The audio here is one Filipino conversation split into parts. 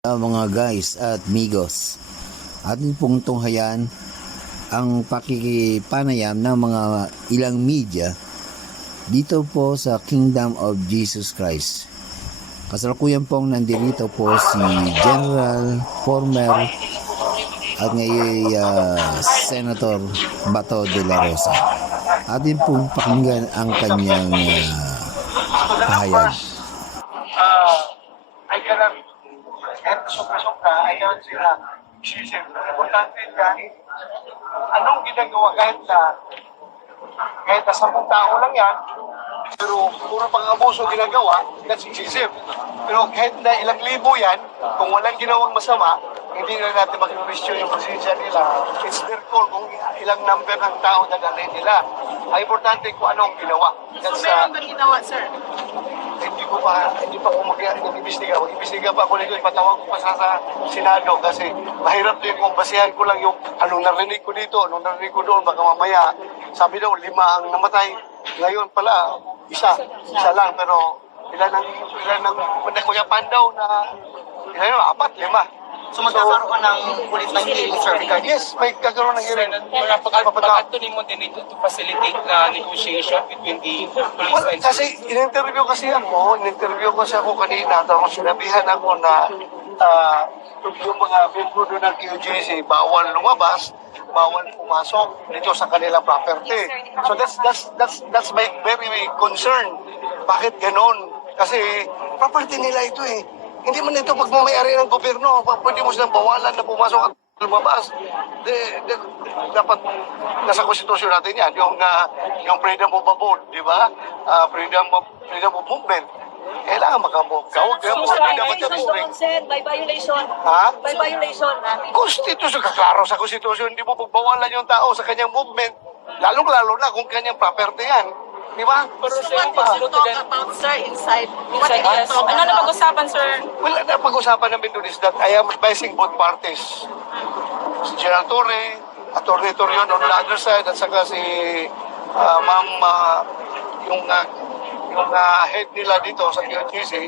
Mga guys at migos, atin pong tunghayan ang pakikipanayam ng mga ilang media dito po sa Kingdom of Jesus Christ. Kasalukuyan pong nandito po si General Former at ngayon Senator Bato de la Rosa. Atin pong pakinggan ang kanyang pahayag. Ay ganang kahit sobra-sobra, ayaw sila isisip. Importante yan, anong ginagawa kahit na 10 tao lang yan, pero puro pang-abuso ginagawa, that's isisip. Pero kahit na ilang libo yan, kung walang ginawang masama, hindi na natin mag-question yung presensya nila. It's their call kung ilang number ng tao na dalhin nila. Ang importante kung anong ginawa. So meron ba ginawa, sir? Hindi pa ako mag-iimbestiga. Mag-iimbestiga pa ako nito, ipatawag ko pa sa Senado kasi mahirap din kung basihan ko lang yung anong narinig ko dito, anong narinig ko doon, baka mamaya sabi daw 5 ang namatay. Ngayon pala, isa lang, pero ilan ang Kuya Pandaw na ilan yun, 4, 5. So magkakaroon ka ng ulit ng hearing, sir, regarding Yes, may kagkaroon ng hearing. Pag-ato mo din ito to facilitate na negotiation between the police Well, and kasi in-interview kasi ako kanina, tapos sinabihan ako na yung mga membro doon ng QJC, bawal lumabas, bawal pumasok dito sa kanilang property. So that's my very concern. Bakit ganon? Kasi property nila ito eh. Hindi man ito pagmamayari ng gobyerno. Pwede mo silang bawalan na pumasok at lumabas. Dapat nasa konstitusyon natin yan. Yung freedom of abode, di ba? Freedom of movement. Kailangan makamove ka. Huwag ka freedom of movement. by violation. Ha? By violation. Konstitusyon, kaklaro sa konstitusyon. Hindi mo pagbawalan yung tao sa kanyang movement. Lalong-lalo na kung kanyang property yan. Di ba? So what did you talk about, sir, inside? What did you talk Ano na about? pag-usapan, sir? Well, napag-usapan namin doon is that I am advising both parties. Si General Torre, Atty. Torion on the other side, at saka si Ma'am, yung head nila dito sa QGC,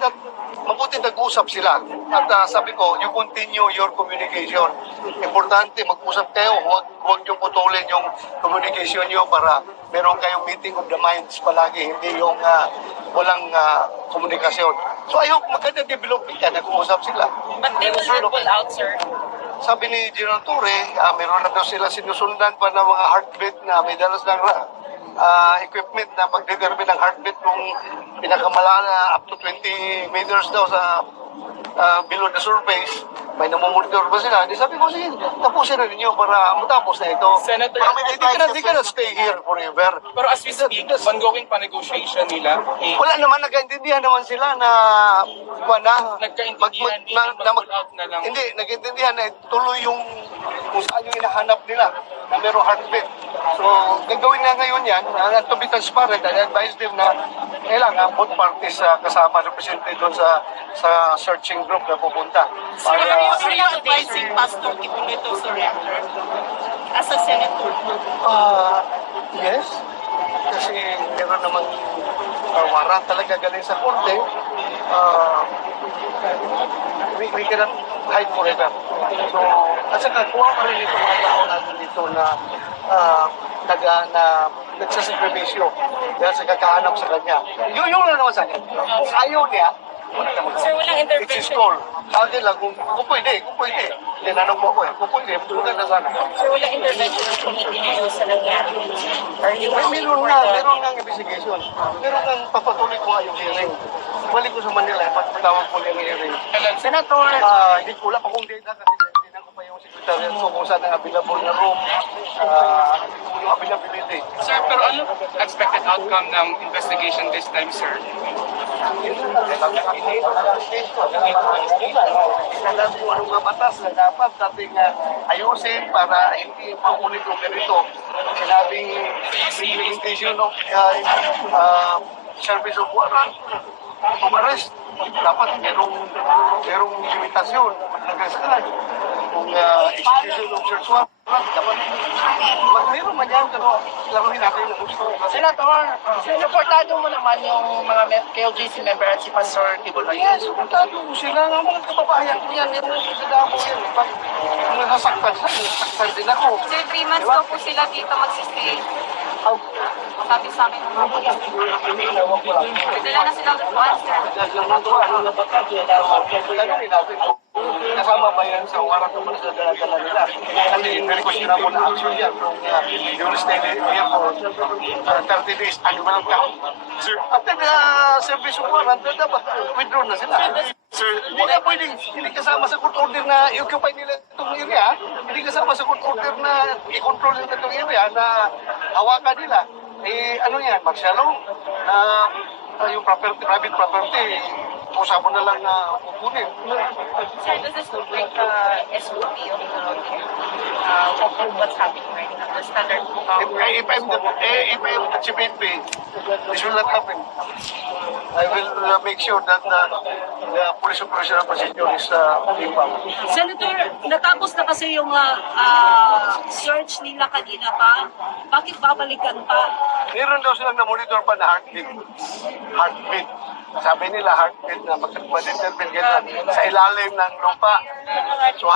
that mabuti nag-usap sila. At sabi ko, you continue your communication. Importante, mag-usap kayo. Huwag nyo putulin yung communication nyo para meron kayong meeting of the minds palagi, hindi yung walang komunikasyon. So ayok, maganda development yan, nag-uusap sila. But they will not pull out, sir. Sabi ni General Torre, meron na daw sila sinusundan pa ng mga heartbeat na may dalas ng equipment na pag-determine ng heartbeat kung pinakamalala na up to 20 meters daw sa below the surface. May namumonitor ba sila? Di sabi ko, sige, tapusin na ninyo para matapos na ito. Senator, They cannot stay here forever. pero as we speak, ongoing pa negotiation nila. Wala naman, nagkaintindihan naman sila na Nagkaintindihan, mag-pull out na lang. Hindi, nagkaintindihan na tuloy yung kung saan yung hinahanap nila na merong heartbeat. So, gagawin na ngayon yan, to be transparent, I advise them na kailangan both parties kasama represented doon sa searching group na pupunta. Sir, are you advising Pastor Kibulo to surrender as a senator? Yes. Kasi meron namang warrant talaga galing sa korte. We cannot hide forever. So, at saka kuha pa rin itong mga tao natin dito na nagsasakripisyo dahil sa kakahanap sa kanya. Yun lang naman sa akin. Kung ayaw niya, wala naman Sir, walang It's his intervention. call. Akin lang, kung pwede. Tinanong mo ko kung pwede, tulungan na sana. Sir, walang intervention ng committee dito sa nangyari. Are you asking for Meron the... nga investigation. Meron nga papatuloy ko nga yung hearing. Balik ko sa Manila, patawag ko yung hearing. Senator, Hindi ko wala pa kung data kasi hindi ko pa yung secretariat ko kung saan ang available na room, yung availability. Sir, pero ano expected outcome ng investigation this time, sir? Alam ko ang mga batas na dapat nating ayusin para hindi paulit yung ganito. Sinabing implementation of service of warrant, of arrest, dapat merong limitasyon hanggang saan. kung execution of search warrant, dapat meron man yan, pero laruhin natin yung gusto. Senator, sinuportado mo naman yung mga KLGC member at si Pastor Kibuloy. Yes, suportado ko sila. Nga mga kababayan ko yan. Yung nagdadabo yan. Kung nasaktan sila, nasaktan din ako. So, 3 months daw po sila dito magsistay. Sabi sa akin ng mga pulis. Dala na silang tuwan, sir. Tanungin natin kung kasama ba yan sa warrant naman sa dala nila. Kasi very questionable na action yan. Kung yung stay here for 30 days, ano ba lang count? Sir, after the service of warrant, dapat withdraw na sila. Sir, hindi na pwedeng hindi kasama sa court order na i-occupy nila itong area. Hindi kasama sa court order na i-control nila itong area na hawakan nila. Eh, ano yan, martial law, yung property, private property, pusa mo na lang na kukunin. Sir, does this look like SOP of what's happening right now? The standard If I'm at CPNP, this will not happen. I will make sure that the police operational procedure is being followed. Senator, natapos na kasi yung search nila kanina pa. Bakit babalikan pa? Meron daw silang na-monitor pa na heartbeat. Heartbeat. Sabi nila heartbeat na magkakapag-intervene ganyan sa ilalim ng lupa. So,